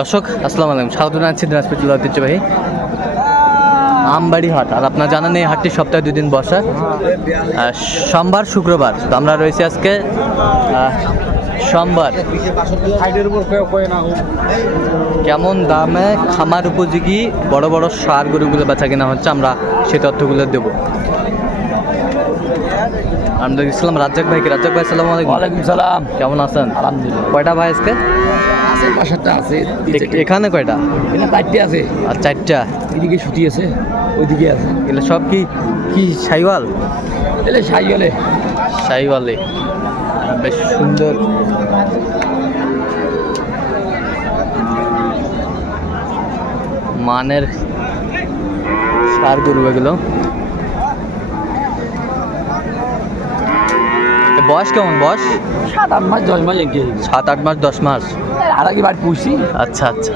দর্শক আসসালামু আলাইকুম, স্বাগত জানাচ্ছি দিনাজপুর জেলার ঐতিহ্যবাহী আমবাড়ি হাট। আর আপনারা জানেন এই হাটটি সপ্তাহে 2 দিন বসে, সোমবার শুক্রবার। তো আমরা রয়েছি আজকে সোমবার। কেমন দামে খামার উপযোগী বড় বড় সার গরুগুলো বেচা কেনা হচ্ছে, আমরা সেই তথ্যগুলো দেবো। আমরা দেখছিলাম রাজ্জাক ভাইকে। রাজ্জাক ভাই আসসালামু আলাইকুম। ওয়ালাইকুম সালাম। কেমন আছেন? আলহামদুলিল্লাহ। কয়টা ভাই আজকে? পাঁচটা আছে। এখানে কয়টা? এখানে 4টে আছে। আর 4টা এদিকে ছুটি আছে, ওইদিকে আছে। এগুলো সব কি কি শাইওয়াল? এলে সাইকেলে শাইওয়ালে বেশ সুন্দর। মানের সার গরু এগুলো। বয়স কেমন? বয়স 7-8 মাস 10 মাস এগিয়ে 7-8 মাস 10 মাস। আর আগে বাড়ি পুষছি। আচ্ছা আচ্ছা।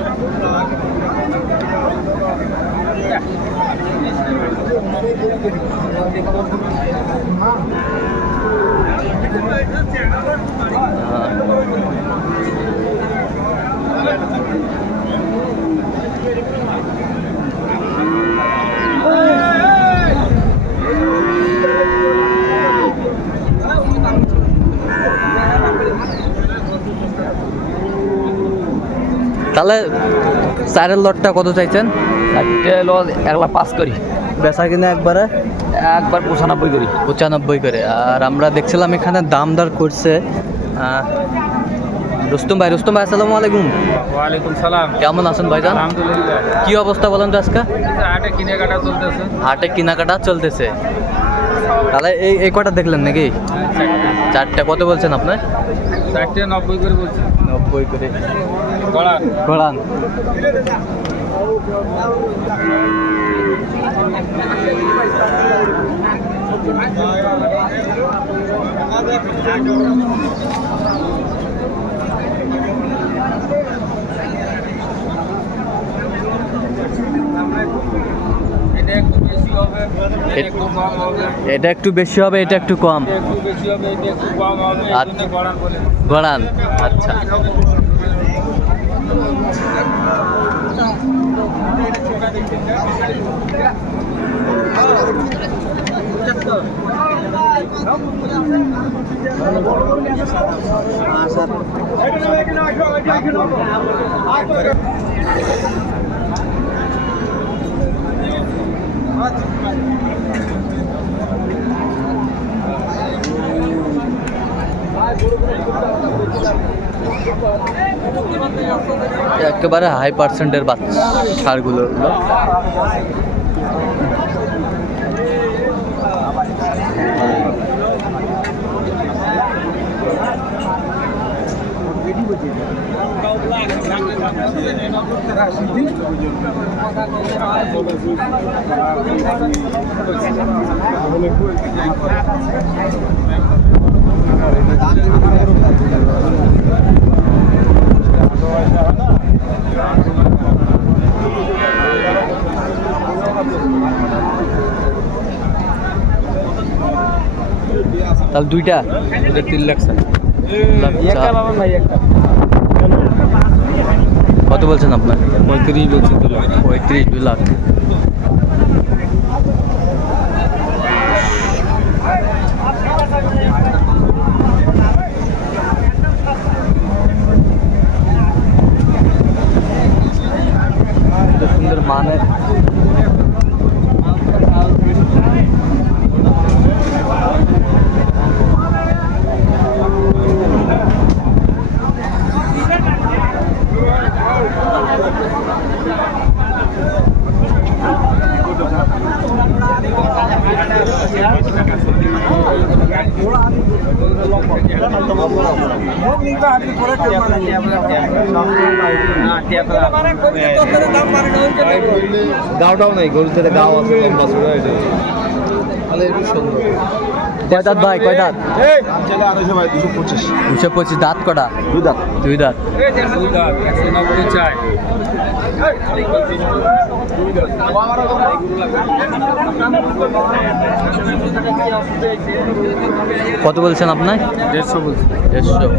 তাহলে চারের লটটা কত চাইছেন? 1,05,000 করি। বেচা কিনা একবার 95 করি। 95 করে। আর আমরা দেখছিলাম এখানে দাম দর করছে রুস্তম ভাই। রুস্তম ভাই আসসালামু আলাইকুম। ওয়ালাইকুম সালাম। কেমন আছেন ভাইজান? আলহামদুলিল্লাহ। কি অবস্থা বলেন তো আজকে? হাটে কেনাকাটা চলতেছে। হাটে কেনাকাটা চলতেছে। তাহলে এই কটা দেখলেন নাকি? 4টা কত বলছেন আপনার? 4টে 90 করে বলছে। 90 করে। গড়ান। এটা একটু বেশি হবে, এটা একটু কম হবে। এটা একটু বেশি হবে, এটা একটু কম। এটা একটু বেশি হবে, এটা একটু কম হবে। এই জন্য গড়ান বলে। গড়ান। আচ্ছা। একেবারে হাই পার্সেন্টের বাচ্চা সারগুলো। তাহলে দুইটা 3 লাখ। কত বলছেন আপনার? 35 বলছে। 35 2 লাখ। সুন্দর মানের গাওটাও নাই, গরুতে গাও আছে। কয় দাঁত ভাই? কয় দাঁত? 225। দাঁত কটা? 2 দাঁত। 2 দাঁত। 190 চাই। কত বলছেন আপনার? 150 বলছি। 150।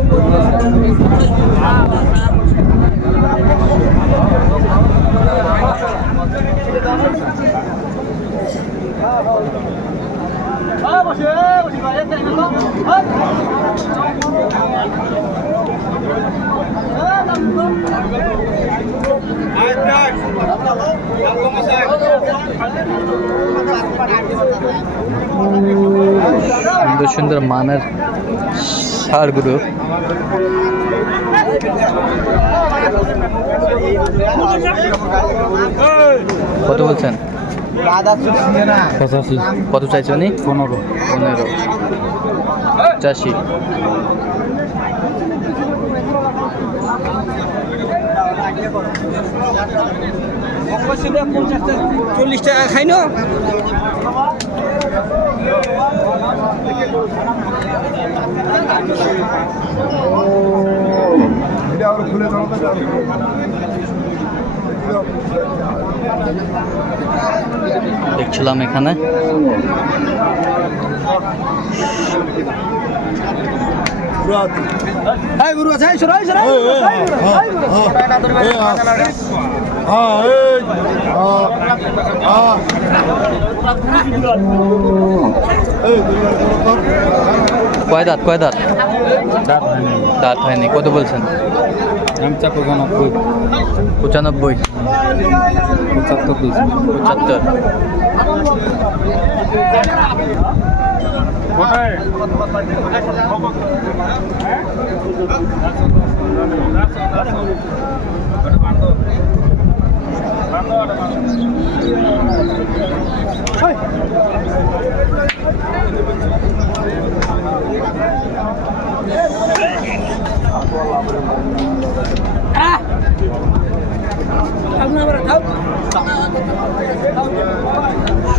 সুন্দর সুন্দর মানের ষাঁড়গুলো। কত বলছেন? কত চাইছে উনি? 15। 85। চল্লিশ টাকা খাই না দেখছিলাম এখানে কয় দাঁত? দাঁত হয়নি। কত বলছেন? 95। 95। 75।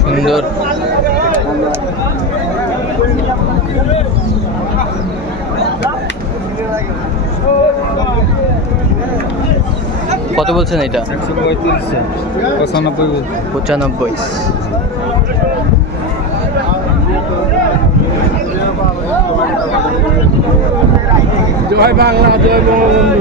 সুন্দর। কত বলছেন এটা? 95। জয় বাংলা, জয় বঙ্গবন্ধু।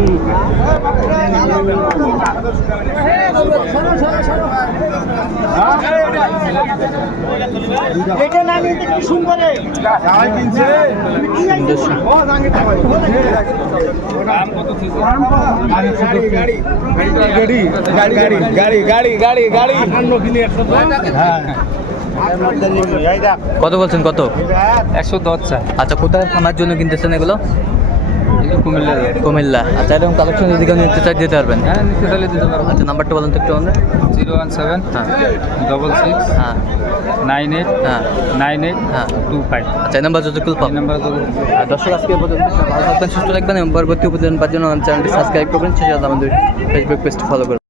কত বলছেন? কত? 110। আচ্ছা, কোথায় খামার জন্য কিনতেছেন এগুলো? কুমিল্লা। আচ্ছা, এরকম কালেকশন যদি কেউ নিতে চাই দিতে পারবেন? হ্যাঁ, নিতে চাইলে দিতে পারবো। আচ্ছা, নাম্বারটা বলুন তো একটু আমাদের। 017 হ্যাঁ 66 হ্যাঁ 98 হ্যাঁ 98 হ্যাঁ 25। আচ্ছা, এই নাম্বার যদি কুল এই নাম্বার দর্শক আজকে এই পর্যন্ত। ভালো থাকবেন, সুস্থ থাকবেন এবং পরবর্তী উপদেশ পাওয়ার জন্য আমাদের চ্যানেলটি সাবস্ক্রাইব করবেন। সেই সাথে আমাদের ফেসবুক পেজটি ফলো করবেন।